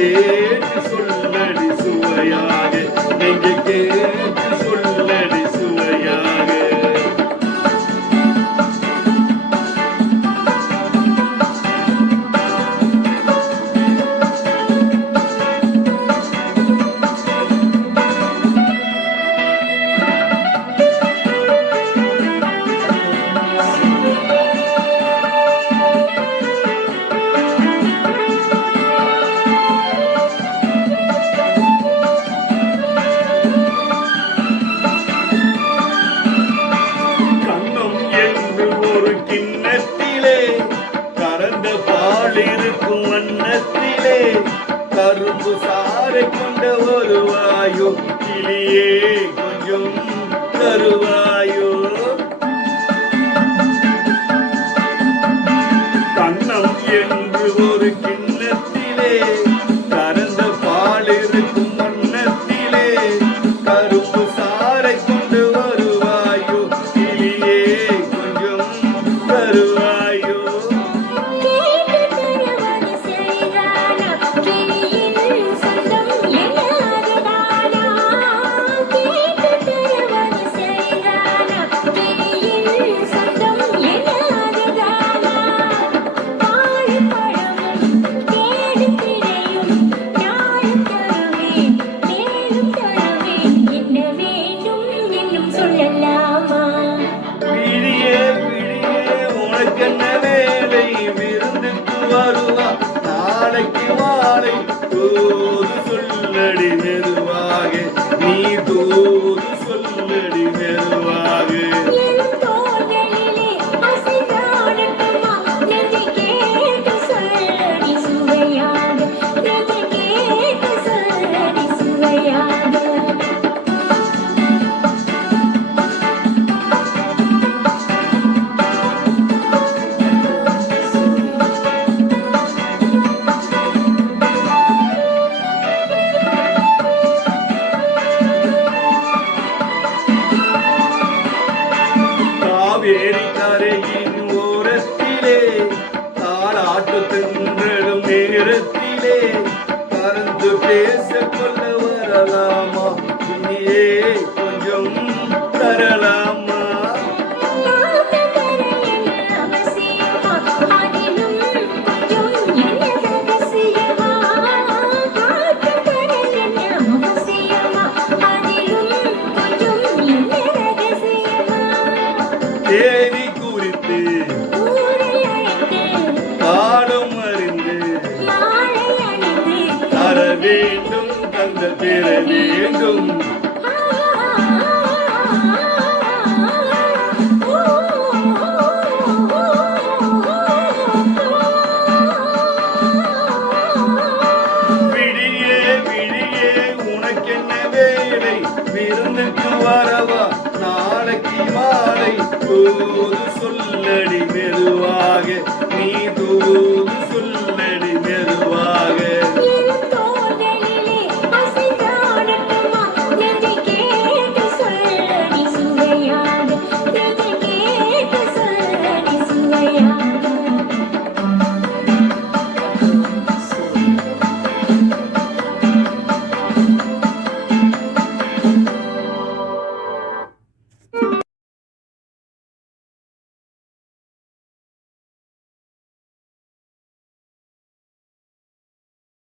கேட்டு சொல்லடி சுவையாக, நெஞ்சை கேட்டு சொல்லடி சுவையாக. கரும்பு சாறை கொண்ட வருவாயோ கிளியே, கொஞ்சம் தருவாயோ. கண்ணம் என்று ஒரு கிண்ணத்திலே கறந்த பால் இருக்கும் வண்ணத்திலே கரும்பு சாறை கொண்டு வருவாயோ கிளியே, கொஞ்சம் தருவாயோ. நாளைக்கு மாலை தூது சொல்லடி மெதுவாக, நீ தூது சொல்லடி மெதுவாக. கரையின் ஓரத்திலே தாளாட்டு தின்றும் நேரத்திலே பறந்து பேச கொள்ள வரலாமா, இனியே கொஞ்சம் தரலாமா. தேதி குறித்து காலம் அறிந்து தர வேண்டும், தந்த பெற வேண்டும். விழியே விழியே உனக்கென்ன வேலை, விருந்துக்கு வரவா நாளைக்கு மாலை தூது சொல்லடி